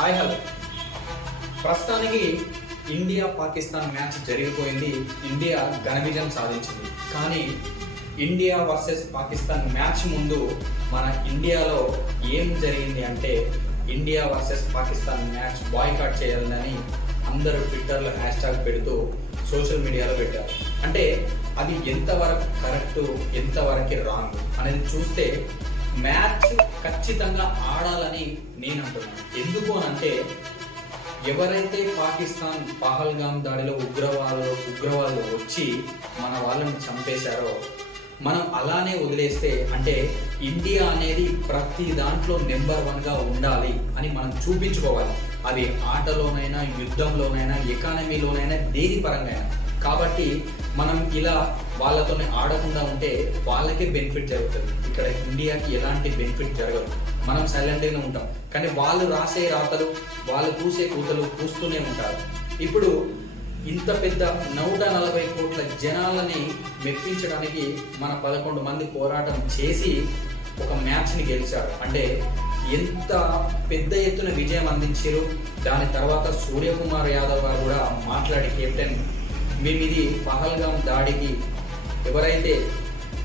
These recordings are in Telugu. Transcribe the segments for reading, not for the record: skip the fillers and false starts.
Hi hello. ప్రస్తుతానికి ఇండియా పాకిస్తాన్ మ్యాచ్ జరిగిపోయింది. ఇండియా ఘన విజయం సాధించింది. కానీ ఇండియా వర్సెస్ పాకిస్తాన్ మ్యాచ్ ముందు మన ఇండియాలో ఏం జరిగింది అంటే, India versus Pakistan match boycott చేయాలని అందరూ ట్విట్టర్లో హ్యాష్ ట్యాగ్ పెడుతూ సోషల్ మీడియాలో పెట్టారు. అంటే అది ఎంతవరకు కరెక్ట్, ఎంతవరకు రాంగ్ అనేది చూస్తే మ్యాచ్ ఖచ్చితంగా ఆడాలని నేను అంటున్నాను. ఎందుకు అనంటే, ఎవరైతే పాకిస్తాన్ పహల్గామ్ దాడిలో ఉగ్రవాదులు వచ్చి మన వాళ్ళని చంపేశారో, మనం అలానే వదిలేస్తే, అంటే ఇండియా అనేది ప్రతి దాంట్లో నెంబర్ 1గా ఉండాలి అని మనం చూపించుకోవాలి. అది ఆటలోనైనా, యుద్ధంలోనైనా, ఎకానమీలోనైనా, దేని పరంగా అయినా. కాబట్టి మనం ఇలా వాళ్ళతోనే ఆడకుండా ఉంటే వాళ్ళకే బెనిఫిట్ జరుగుతుంది. ఇక్కడ ఇండియాకి ఎలాంటి బెనిఫిట్ జరగదు. మనం సైలెంట్గానే ఉంటాం. కానీ వాళ్ళు రాసే రాతలు, వాళ్ళు పూసే కూతలు పూస్తూనే ఉంటారు. ఇప్పుడు ఇంత పెద్ద 140 కోట్ల జనాలని మెప్పించడానికి మన 11 మంది పోరాటం చేసి ఒక మ్యాచ్ని గెలిచారు. అంటే ఎంత పెద్ద ఎత్తున విజయం అందించారు. దాని తర్వాత సూర్యకుమార్ యాదవ్ గారు కూడా మాట్లాడి, కెప్టెన్ మేము ఇది పహల్గామ్ దాడికి ఎవరైతే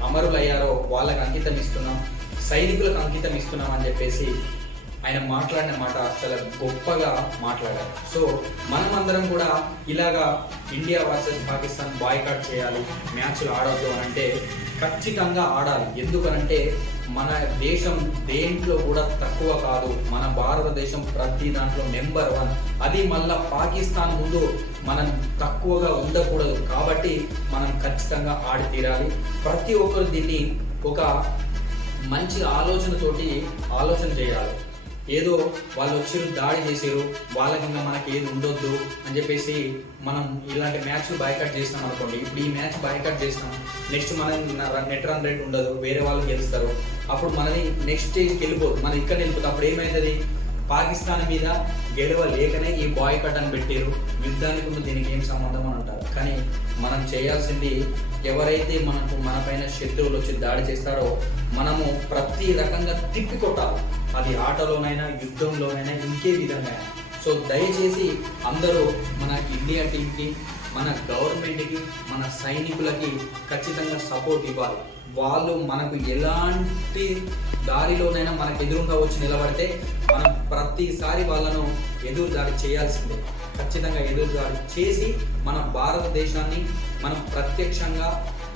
అమరులయ్యారో వాళ్ళకి అంకితం ఇస్తున్నాం, సైనికులకు అంకితం ఇస్తున్నాం అని చెప్పేసి ఆయన మాట్లాడిన మాట చాలా గొప్పగా మాట్లాడారు. సో మనమందరం కూడా ఇలాగా ఇండియా వర్సెస్ పాకిస్తాన్ బాయ్కాట్ చేయాలి, మ్యాచ్లు ఆడొద్దు అని అంటే ఖచ్చితంగా ఆడాలి. ఎందుకనంటే మన దేశం దేంట్లో కూడా తక్కువ కాదు. మన భారతదేశం ప్రతి దాంట్లో నెంబర్ 1. అది మళ్ళా పాకిస్తాన్ ముందు మనం తక్కువగా ఉండకూడదు. కాబట్టి మనం ఖచ్చితంగా ఆడి తీరాలి. ప్రతి ఒక్కరు దీన్ని ఒక మంచి ఆలోచనతోటి ఆలోచన చేయాలి. ఏదో వాళ్ళు వచ్చారు, దాడి చేసారు, వాళ్ళకి ఇంకా మనకి ఏది ఉండొద్దు అని చెప్పేసి మనం ఇలాంటి మ్యాచ్లు బాయ్కాట్ చేసినాం అనుకోండి. ఇప్పుడు ఈ మ్యాచ్ బాయ్కాట్ చేసినాం, నెక్స్ట్ మనం నెట్ రన్ రేట్ ఉండదు, వేరే వాళ్ళు గెలుస్తారు. అప్పుడు మనది నెక్స్ట్ స్టేజ్కి వెళ్ళిపోదు, మనం ఇక్కడ వెళ్ళిపోతుంది. అప్పుడు ఏమవుతుంది, పాకిస్తాన్ మీద గెలవలేకనే ఈ బాయ్కాట్ అని పెట్టారు, యుద్ధానికి ముందు దీనికి ఏం సంబంధం అని అంటారు. కానీ మనం చేయాల్సింది, ఎవరైతే మన పైన శత్రువులు వచ్చి దాడి చేస్తారో మనము ప్రతి రకంగా తిప్పి కొట్టాలి. అది ఆటలోనైనా, యుద్ధంలోనైనా, ఇంకే విధంగా. సో దయచేసి అందరూ మన ఇండియా టీంకి, మన గవర్నమెంట్కి, మన సైనికులకి ఖచ్చితంగా సపోర్ట్ ఇవ్వాలి. వాళ్ళు మనకు ఎలాంటి దారిలోనైనా మనకు ఎదురుగా వచ్చి నిలబడితే మనం ప్రతిసారి వాళ్ళను ఎదురు దాడి చేయాల్సిందే. ఖచ్చితంగా ఎదురు దాడి చేసి మన భారతదేశాన్ని మనం ప్రత్యక్షంగా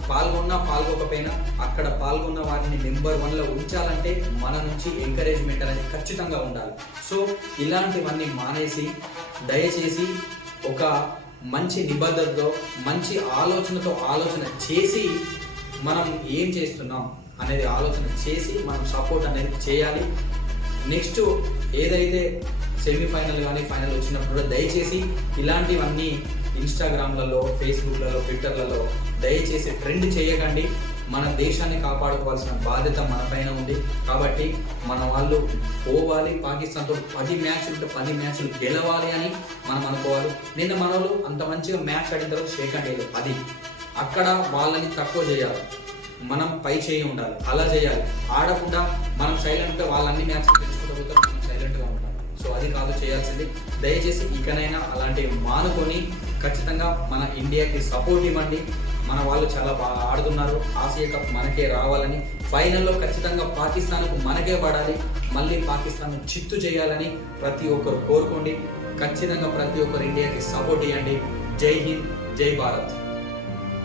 పాల్గొకపోయినా అక్కడ పాల్గొన్న వారిని నెంబర్ 1లో ఉంచాలంటే మన నుంచి ఎంకరేజ్మెంట్ అనేది ఖచ్చితంగా ఉండాలి. సో ఇలాంటివన్నీ మానేసి దయచేసి ఒక మంచి నిబద్ధతతో, మంచి ఆలోచనతో ఆలోచన చేసి మనం ఏం చేస్తున్నాం అనేది ఆలోచన చేసి మనం సపోర్ట్ అనేది చేయాలి. నెక్స్ట్ ఏదైతే సెమీఫైనల్ కానీ ఫైనల్ వచ్చినప్పుడు కూడా దయచేసి ఇలాంటివన్నీ ఇన్స్టాగ్రామ్లలో, ఫేస్బుక్లలో, ట్విట్టర్లలో దయచేసి ట్రెండ్ చేయకండి. మన దేశాన్ని కాపాడుకోవాల్సిన బాధ్యత మన పైన ఉంది. కాబట్టి మన వాళ్ళు పోవాలి, పాకిస్తాన్తో 10 మ్యాచ్లు ఉంటే 10 మ్యాచ్లు గెలవాలి అని మనం అనుకోవాలి. నిన్న మన వాళ్ళు అంత మంచిగా మ్యాచ్ ఆడిన తర్వాత షేక్ అండ్ అది అక్కడ వాళ్ళని తక్కువ చేయాలి, మనం పై చేయి ఉండాలి. అలా చేయాలి. ఆడకుండా మనం సైలెంట్గా వాళ్ళన్ని మ్యాచ్లు తెచ్చుకుంటూ పోతాం, మనం సైలెంట్గా ఉంటాం. సో అది కాదు చేయాల్సింది. దయచేసి ఇకనైనా అలాంటివి మానుకొని ఖచ్చితంగా మన ఇండియాకి సపోర్ట్ ఇవ్వండి. మన వాళ్ళు చాలా బాగా ఆడుతున్నారు. ఆసియా కప్ మనకే రావాలని, ఫైనల్లో ఖచ్చితంగా పాకిస్తాన్కు మనకే పడాలి, మళ్ళీ పాకిస్తాన్ చిత్తు చేయాలని ప్రతి ఒక్కరు కోరుకోండి. ఖచ్చితంగా ప్రతి ఒక్కరు ఇండియాకి సపోర్ట్ ఇవ్వండి. జై హింద్, జై భారత్.